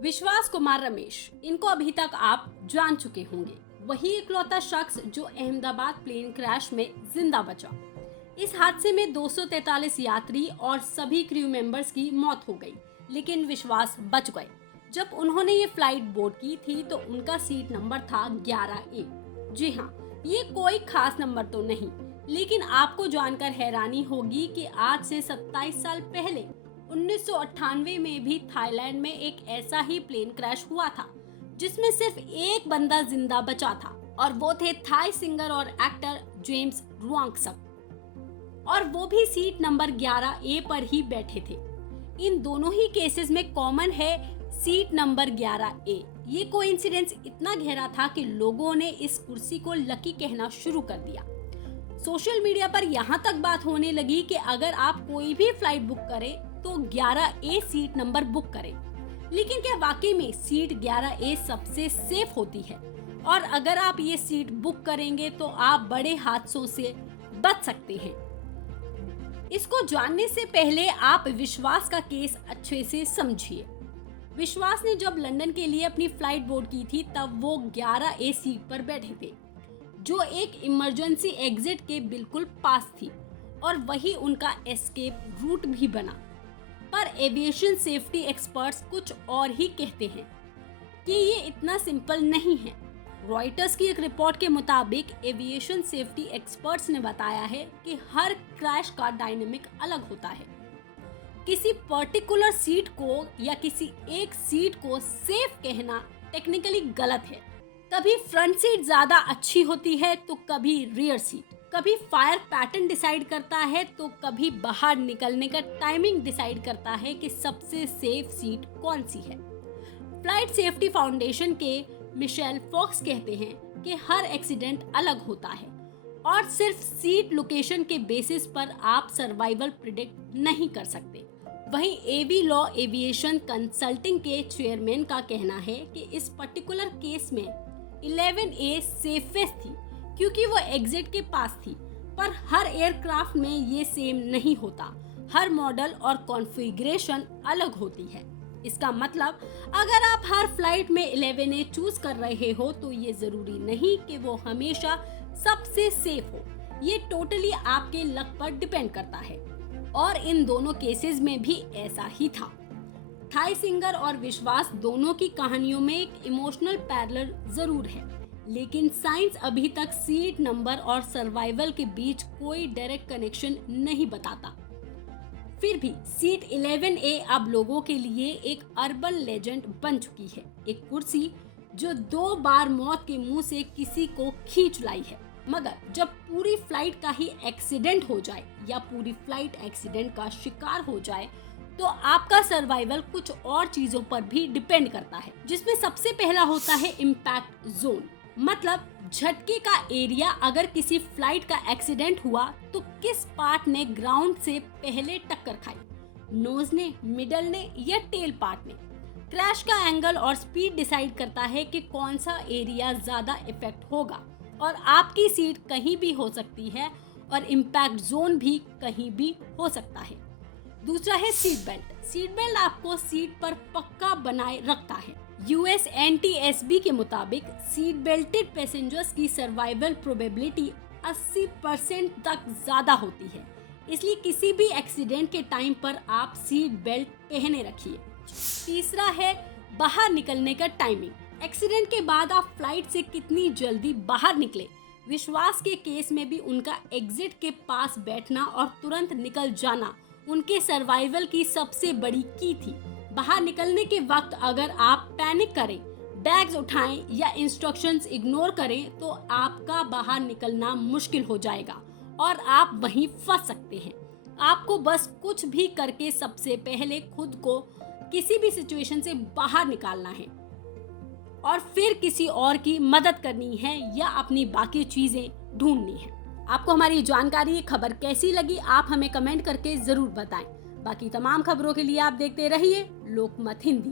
विश्वास कुमार रमेश, इनको अभी तक आप जान चुके होंगे। वही इकलौता शख्स जो अहमदाबाद प्लेन क्रैश में जिंदा बचा। इस हादसे में 243 यात्री और सभी क्रू मेंबर्स की मौत हो गई, लेकिन विश्वास बच गए। जब उन्होंने ये फ्लाइट बोर्ड की थी तो उनका सीट नंबर था 11A। जी हाँ, ये कोई खास नंबर तो नहीं, लेकिन आपको जानकर हैरानी होगी कि आज से 27 साल पहले 1998 में भी थाईलैंड में एक ऐसा ही प्लेन क्रैश हुआ था, जिसमें सिर्फ एक बंदा जिंदा बचा था और वो थे थाई सिंगर और एक्टर जेम्स रुआंगसक, और वो भी सीट नंबर 11A पर ही बैठे थे। इन दोनों ही केसेस में कॉमन है सीट नंबर 11A। ये कोइंसिडेंस इतना गहरा था कि लोगों ने इस कुर्सी को लकी कहना शुरू कर दिया। सोशल मीडिया पर यहाँ तक बात होने लगी कि अगर आप कोई भी फ्लाइट बुक करें तो 11A सीट नंबर बुक करें। लेकिन क्या वाकई में सीट 11A सबसे सेफ होती है? और अगर आप ये सीट बुक करेंगे तो आप बड़े हादसों से बच सकते हैं। इसको जानने से पहले आप विश्वास का केस अच्छे से समझिए। विश्वास ने जब लंदन के लिए अपनी फ्लाइट बोर्ड की थी तब वो 11A सीट पर बैठे थे, जो एक इमरजेंसी एग्जिट के बिल्कुल पास थी, और वही उनका एस्केप रूट भी बना। पर एविएशन सेफ्टी एक्सपर्ट्स कुछ और ही कहते हैं कि ये इतना सिंपल नहीं है। रॉयटर्स की एक रिपोर्ट के मुताबिक एविएशन सेफ्टी एक्सपर्ट्स ने बताया है कि हर क्रैश का डायनेमिक अलग होता है। किसी पर्टिकुलर सीट को या किसी एक सीट को सेफ कहना टेक्निकली गलत है। कभी फ्रंट सीट ज्यादा अच्छी होती है तो कभी रियर सीट। कभी फायर पैटर्न डिसाइड करता है तो कभी बाहर निकलने का टाइमिंग डिसाइड करता है कि सबसे सेफ सीट कौन सी है। फ्लाइट सेफ्टी फाउंडेशन के मिशेल फॉक्स कहते हैं कि हर एक्सीडेंट अलग होता है और सिर्फ सीट लोकेशन के बेसिस पर आप सर्वाइवल प्रिडिक्ट नहीं कर सकते। वहीं एवी लॉ एविएशन कंसल्टिंग के चेयरमैन का कहना है कि इस पर्टिकुलर केस में 11A सेफेस्ट थी क्योंकि वो एग्जिट के पास थी। पर हर एयरक्राफ्ट में ये सेम नहीं होता। हर मॉडल और कॉन्फ़िगरेशन अलग होती है। इसका मतलब अगर आप हर फ्लाइट में 11A चूज कर रहे हो तो ये जरूरी नहीं कि वो हमेशा सबसे सेफ हो। ये टोटली आपके लक पर डिपेंड करता है, और इन दोनों केसेस में भी ऐसा ही था। थाई सिंगर और विश्वास दोनों की कहानियों में एक इमोशनल पैरेलल जरूर है, लेकिन साइंस अभी तक सीट नंबर और सर्वाइवल के बीच कोई डायरेक्ट कनेक्शन नहीं बताता। फिर भी सीट 11A अब लोगों के लिए एक अर्बन लेजेंड बन चुकी है। एक कुर्सी जो 2 बार मौत के मुंह से किसी को खींच लाई है। मगर जब पूरी फ्लाइट का ही एक्सीडेंट हो जाए या पूरी फ्लाइट एक्सीडेंट का शिकार हो जाए तो आपका सर्वाइवल कुछ और चीजों पर भी डिपेंड करता है, जिसमें सबसे पहला होता है इम्पैक्ट जोन, मतलब झटके का एरिया। अगर किसी फ्लाइट का एक्सीडेंट हुआ तो किस पार्ट ने ग्राउंड से पहले टक्कर खाई, नोज ने, मिडल ने या टेल पार्ट ने। क्रैश का एंगल और स्पीड डिसाइड करता है कि कौन सा एरिया ज्यादा इफेक्ट होगा, और आपकी सीट कहीं भी हो सकती है और इम्पैक्ट जोन भी कहीं भी हो सकता है। दूसरा है सीट बेल्ट। सीट बेल्ट आपको सीट पर पक्का बनाए रखता है। US NTSB के मुताबिक सीट बेल्टेड पैसेंजर्स की सर्वाइवल प्रोबेबिलिटी 80% तक ज्यादा होती है, इसलिए किसी भी एक्सीडेंट के टाइम पर आप सीट बेल्ट पहने रखिए। तीसरा है बाहर निकलने का टाइमिंग। एक्सीडेंट के बाद आप फ्लाइट से कितनी जल्दी बाहर निकले। विश्वास के केस में भी उनका एग्जिट के पास बैठना और तुरंत निकल जाना उनके सर्वाइवल की सबसे बड़ी की थी। बाहर निकलने के वक्त अगर आप पैनिक करें, बैग्स उठाएं या इंस्ट्रक्शंस इग्नोर करें तो आपका बाहर निकलना मुश्किल हो जाएगा और आप वहीं फंस सकते हैं। आपको बस कुछ भी करके सबसे पहले खुद को किसी भी सिचुएशन से बाहर निकालना है और फिर किसी और की मदद करनी है या अपनी बाकी चीजें ढूंढनी है। आपको हमारी जानकारी, खबर कैसी लगी आप हमें कमेंट करके जरूर बताएं। बाकी तमाम खबरों के लिए आप देखते रहिए लोकमत हिंदी।